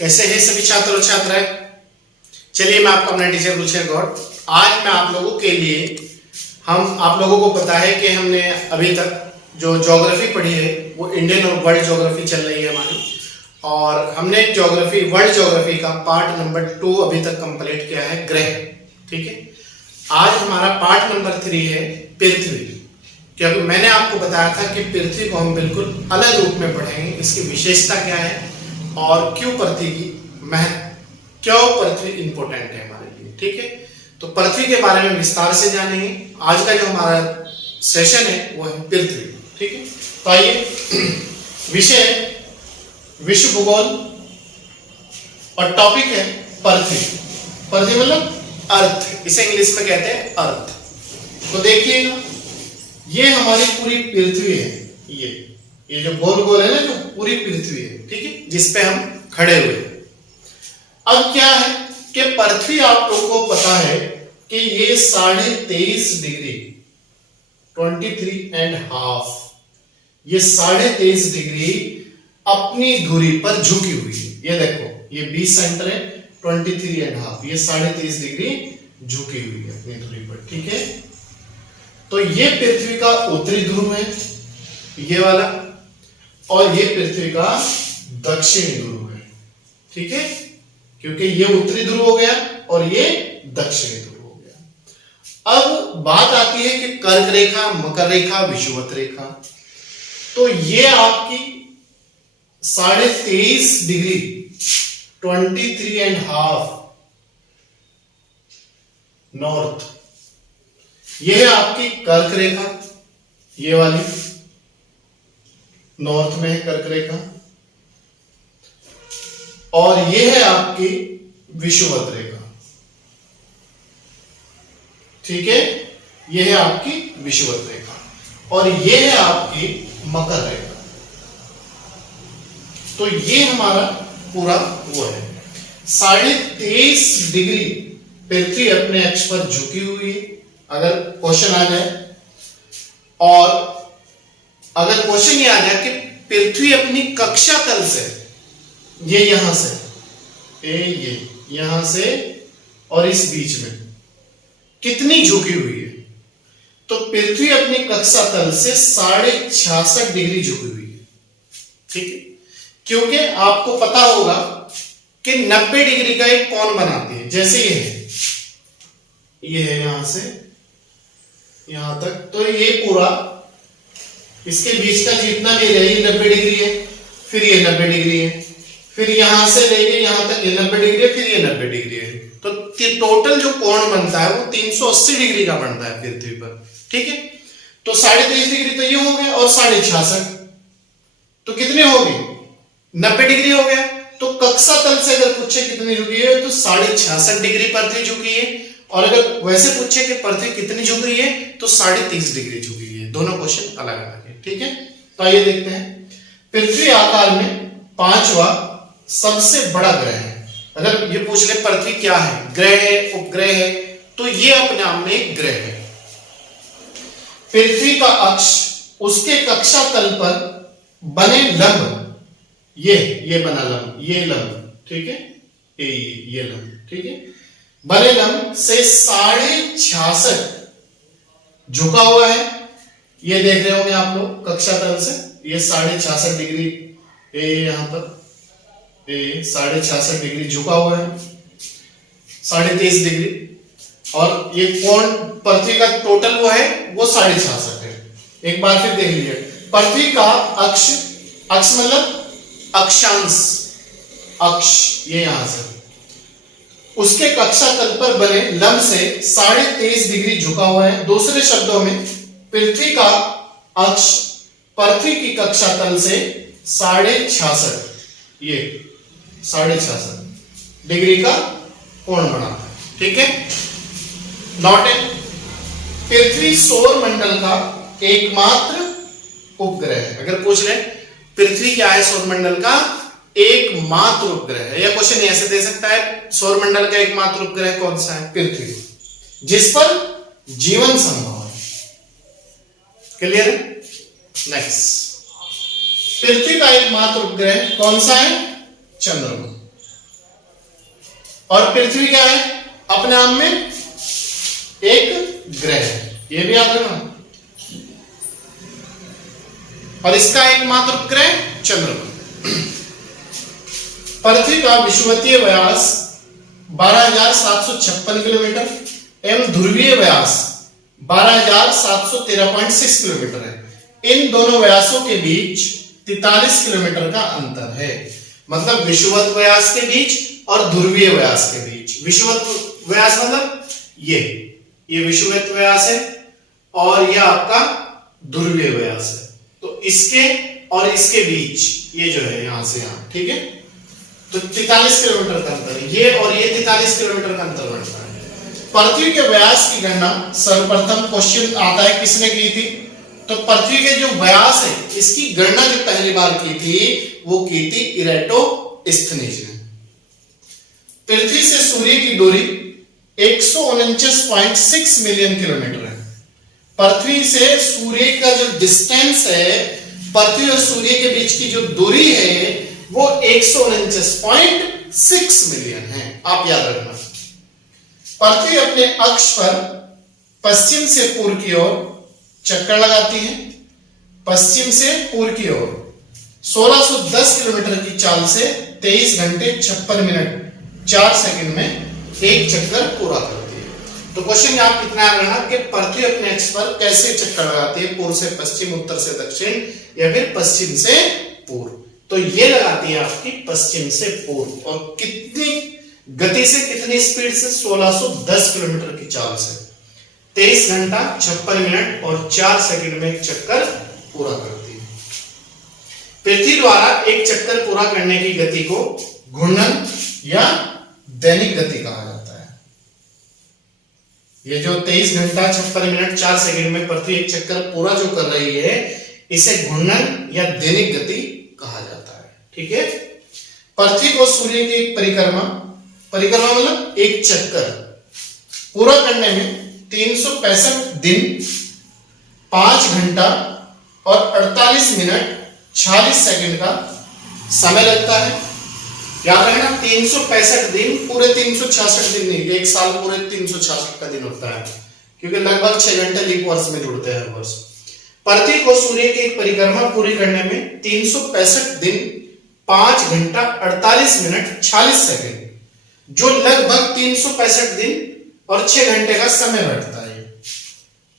कैसे हैं सभी छात्र और छात्राएं। चलिए मैं आपका अपना टीचर रुचिर गौड़। आज मैं आप लोगों के लिए आप लोगों को पता है कि हमने अभी तक जो ज्योग्राफी पढ़ी है वो इंडियन और वर्ल्ड ज्योग्राफी चल रही है हमारी, और हमने ज्योग्राफी वर्ल्ड ज्योग्राफी का पार्ट नंबर 2 अभी तक कंप्लीट किया है, ग्रह। ठीक है, आज हमारा पार्ट नंबर 3 है पृथ्वी। क्योंकि मैंने आपको बताया था कि पृथ्वी को हम बिल्कुल अलग रूप में पढ़ेंगे, इसकी विशेषता क्या है और क्यों पृथ्वी इंपॉर्टेंट है हमारे लिए। ठीक है, तो पृथ्वी के बारे में विस्तार से जानेंगे। आज का जो हमारा सेशन है वो है पृथ्वी। ठीक है, तो आइए, विषय विश्व भूगोल और टॉपिक है पृथ्वी। पृथ्वी मतलब अर्थ, इसे इंग्लिश में कहते हैं अर्थ। तो देखिएगा, ये हमारी पूरी पृथ्वी है। ये जो गोल गोल है ना, जो पूरी पृथ्वी है, ठीक है, जिसपे हम खड़े हुए हैं। अब क्या है कि पृथ्वी, आप लोगों को पता है कि ये 23.5 डिग्री 23.5, ये 23.5 डिग्री अपनी धुरी पर झुकी हुई है। ये देखो, ये 20 सेंटर है, 23.5, ये 23.5 डिग्री झुकी हुई है अपनी धुरी पर। ठीक है, तो ये पृथ्वी का उत्तरी ध्रुव है, ये वाला, और ये पृथ्वी का दक्षिणी ध्रुव है। ठीक है, क्योंकि ये उत्तरी ध्रुव हो गया और ये दक्षिणी ध्रुव हो गया। अब बात आती है कि कर्क रेखा, मकर रेखा, विषुवत रेखा। तो ये आपकी 23.5 डिग्री 23.5 नॉर्थ, ये है आपकी कर्क रेखा, ये वाली नॉर्थ में है कर्क रेखा, और ये है आपकी विषुवत रेखा। ठीक है, ये है आपकी विषुवत रेखा, और ये है आपकी मकर रेखा। तो ये हमारा पूरा वो है 23.5 डिग्री पृथ्वी अपने अक्ष पर झुकी हुई है। अगर क्वेश्चन आ जाए, और अगर क्वेश्चन ये आ जाए कि पृथ्वी अपनी कक्षा तल से, ये यहां से, ये यहां से और इस बीच में कितनी झुकी हुई है, तो पृथ्वी अपनी कक्षा तल से 66.5 डिग्री झुकी हुई है। ठीक है, क्योंकि आपको पता होगा कि 90 डिग्री का एक कोण बनाती है। जैसे ये है यहां से यहां तक, तो ये पूरा इसके बीच का जितना भी है ये 90 डिग्री है, फिर ये 90 डिग्री है, फिर यहां से लेके यहां तक ये 90 डिग्री है, फिर ये 90 डिग्री है। तो टोटल जो कोण बनता है वो 380 डिग्री का बनता है पृथ्वी पर। ठीक है, तो 23.5 डिग्री तो ये हो गया, और 66.5 तो कितने हो गए, 90 डिग्री हो गया। तो कक्षा तल से अगर पूछे कितनी झुकी है, तो 66.5 डिग्री पृथ्वी झुकी है, और अगर वैसे पूछे कि पृथ्वी कितनी झुकी है, तो 23.5 डिग्री झुकी है। दोनों क्वेश्चन अलग अलग है। ठीक है, तो आइए देखते हैं। पृथ्वी आकार में 5वां सबसे बड़ा ग्रह है। अगर ये पूछ ले पृथ्वी क्या है, ग्रह है, उपग्रह है, तो ये अपने आप में एक ग्रह है। पृथ्वी का अक्ष उसके कक्षा तल पर बने लंब, ये बना लंब, ये लंब, ठीक है, ये लंब, ठीक है, बने लंब से 66.5 झुका हुआ है। ये देख रहे होंगे आप लोग कक्षा तल से, ये 66.5 डिग्री, यहां पर 66.5 डिग्री झुका हुआ है, 23.5 डिग्री, और ये कोण पृथ्वी का टोटल वो है वो 66.5 है। एक बार फिर देख लीजिए, पृथ्वी का अक्ष मतलब अक्षांश, अक्ष ये यहां से उसके कक्षा तल पर बने लंब से 23.5 डिग्री झुका हुआ है। दूसरे शब्दों में, पृथ्वी का अक्ष पृथ्वी की कक्षा तल से 66.5, ये 66.5 डिग्री का कोण बनाता है। ठीक है, नॉट ए, पृथ्वी सौर मंडल का एकमात्र उपग्रह है। अगर पूछ ले पृथ्वी क्या है, सौर मंडल का एकमात्र उपग्रह है। यह क्वेश्चन ऐसे दे सकता है, सौर मंडल का एकमात्र उपग्रह कौन सा है, पृथ्वी, जिस पर जीवन संभव है। क्लियर है? नेक्स्ट, पृथ्वी का एकमात्र उपग्रह कौन सा है, चंद्रमा। और पृथ्वी क्या है? अपने आप में एक ग्रह है, ये भी याद रखना। और इसका एकमात्र उपग्रह चंद्रमा। पृथ्वी का विषुवतीय व्यास 12,756 किलोमीटर एवं ध्रुवीय व्यास 12,713.6 किलोमीटर है। इन दोनों व्यासों के बीच 43 किलोमीटर का अंतर है। मतलब विषुवत व्यास के बीच और ध्रुवीय व्यास के बीच। विषुवत व्यास मतलब ये विषुवत व्यास है और यह आपका ध्रुवीय व्यास है। तो इसके और इसके बीच ये जो है यहां से यहां, ठीक है, तो 43 किलोमीटर का अंतर है। ये और ये 43 किलोमीटर का अंतर बनता है। पृथ्वी के व्यास की गणना सर्वप्रथम क्वेश्चन आता है किसने की थी? तो पृथ्वी के जो व्यास है इसकी गणना जो पहली बार की थी वो की थी इराटोस्थनीज ने। पृथ्वी से सूर्य की दूरी 149.6 मिलियन किलोमीटर है। पृथ्वी से सूर्य का जो डिस्टेंस है, पृथ्वी और सूर्य के बीच की जो दूरी है वो 149.6 मिलियन है। आप याद रखना। पृथ्वी अपने अक्ष पर पश्चिम से पूर्व की ओर चक्कर लगाती है। पश्चिम से पूर्व की ओर 1610 किलोमीटर की चाल से 23 घंटे 56 मिनट 4 सेकंड में एक चक्कर पूरा करती है। तो क्वेश्चन आप कितना याद रखना कि पृथ्वी अपने अक्ष पर कैसे चक्कर लगाती है? पूर्व से पश्चिम, उत्तर से दक्षिण या फिर पश्चिम से पूर्व। तो ये लगाती है आपकी पश्चिम से पूर्व। और कितनी गति से, कितनी स्पीड से? 1610 किलोमीटर की चाल से 23 घंटा 56 मिनट और 4 सेकंड में एक चक्कर पूरा करती है। पृथ्वी द्वारा एक चक्कर पूरा करने की गति को घूर्णन या दैनिक गति कहा जाता है। ये जो 23 घंटा 56 मिनट 4 सेकंड में पृथ्वी एक चक्कर पूरा जो कर रही है, इसे घूर्णन या दैनिक गति कहा जाता है। ठीक है। पृथ्वी को सूर्य की परिक्रमा मतलब एक चक्कर पूरा करने में 365 दिन 5 घंटा और 48 मिनट 46 सेकंड का समय लगता है। याद रखना 365 दिन, पूरे 366 दिन नहीं, एक साल पूरे 366 का दिन होता है, क्योंकि लगभग 6 घंटे लीप वर्ष में जुड़ते हैं हर वर्ष। पृथ्वी को सूर्य की एक परिक्रमा पूरी करने में 365 दिन 5 घंटा 48 मिनट 46 सेकंड, जो लगभग 365 दिन और 6 घंटे का समय बैठता है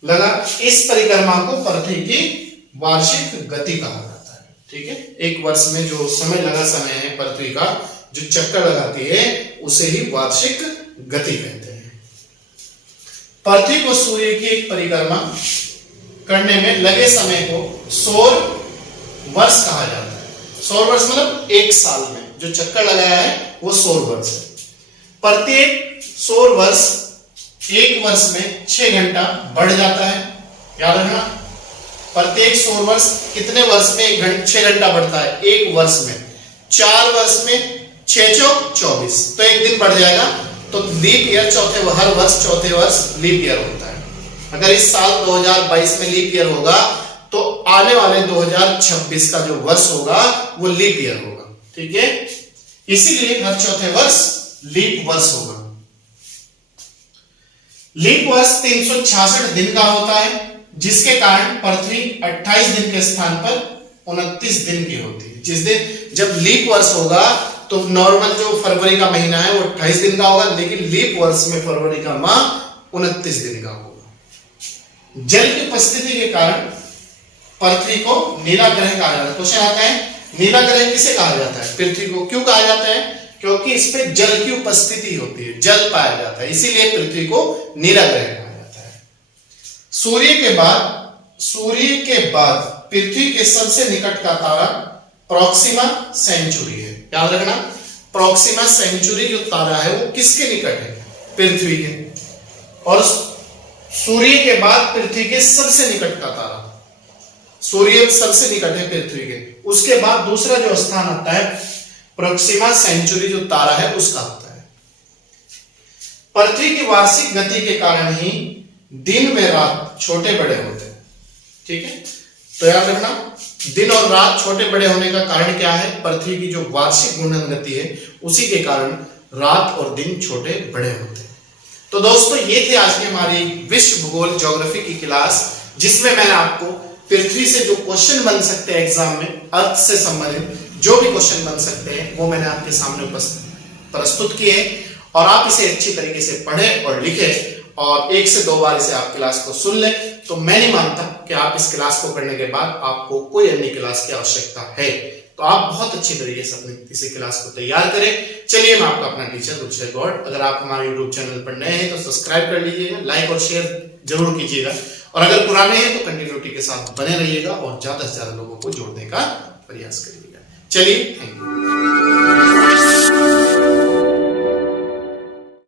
लगा। इस परिक्रमा को पृथ्वी की वार्षिक गति कहा जाता है। ठीक है। एक वर्ष में जो समय लगा समय है पृथ्वी का जो चक्कर लगाती है उसे ही वार्षिक गति कहते हैं। पृथ्वी को सूर्य की एक परिक्रमा करने में लगे समय को सौर वर्ष कहा जाता है। सौर वर्ष मतलब एक साल में जो चक्कर लगाया है वो सौर वर्ष है। प्रत्येक सौर वर्ष एक वर्ष में 6 घंटा बढ़ जाता है। याद रखना प्रत्येक सौर वर्ष कितने वर्ष में 6 घंटा बढ़ता है? एक वर्ष में। 4 वर्ष में 6 चौक 24, तो एक दिन बढ़ जाएगा। तो लीप ईयर हर वर्ष चौथे वर्ष लीप ईयर होता है। अगर इस साल 2022 में लीप ईयर होगा तो आने वाले 2026 का जो वर्ष होगा वो लीप ईयर होगा। ठीक है। इसीलिए हर चौथे वर्ष लीप वर्ष होगा। लीप वर्ष 366 दिन का होता है, जिसके कारण पृथ्वी 28 दिन के स्थान पर 29 दिन की होती है। जिस दिन जब लीप वर्ष होगा तो नॉर्मल जो फरवरी का महीना है वो 28 दिन का होगा, लेकिन लीप वर्ष में फरवरी का माह 29 दिन का होगा। जल की उपस्थिति के कारण पृथ्वी को नीला ग्रह कहा जाता है। क्वेश्चन आता है नीला ग्रह किसे कहा जाता है? पृथ्वी को क्यों कहा जाता है? क्योंकि इस पे जल की उपस्थिति होती है, जल पाया जाता है, इसीलिए पृथ्वी को नीला ग्रह कहा जाता है। सूर्य के बाद पृथ्वी के सबसे निकट का तारा प्रोक्सिमा सेंचुरी है। याद रखना प्रोक्सिमा सेंचुरी जो तारा है वो किसके निकट है? पृथ्वी के। और सूर्य के बाद पृथ्वी के सबसे निकट का तारा, सूर्य सबसे निकट है पृथ्वी के, उसके बाद दूसरा जो स्थान आता है प्रोक्सिमा सेंचुरी जो तारा है उसका होता है। पृथ्वी की वार्षिक गति के कारण ही दिन में रात छोटे बड़े होते हैं। ठीक है। तो याद रखना दिन और रात छोटे बड़े होने का कारण क्या है? पृथ्वी की जो वार्षिक घूर्णन गति है उसी के कारण रात और दिन छोटे बड़े होते हैं। तो दोस्तों ये थी आज की हमारी विश्व भूगोल ज्योग्राफी की क्लास, जिसमें मैंने आपको पृथ्वी से जो क्वेश्चन बन सकते हैं एग्जाम में, अर्थ से संबंधित जो भी क्वेश्चन बन सकते हैं वो मैंने आपके सामने प्रस्तुत किए और आप इसे अच्छी तरीके से पढ़ें और लिखें और 1 से 2 बार इसे आप क्लास को सुन लें। तो मैं नहीं मानता कि आप इस क्लास को करने के बाद आपको कोई अन्य क्लास की आवश्यकता है। तो आप बहुत अच्छी तरीके से अपनी इसी क्लास को तैयार करें। चलिए, मैं आपका अपना टीचर रुचिर गौड़। अगर आप हमारे यूट्यूब चैनल पर नए हैं तो सब्सक्राइब कर लीजिएगा, लाइक और शेयर जरूर कीजिएगा, और अगर पुराने हैं तो कंटिन्यूटी के साथ बने रहिएगा और ज्यादा से ज्यादा लोगों को जोड़ने का प्रयास करिएगा। चलिए, थैंक यू।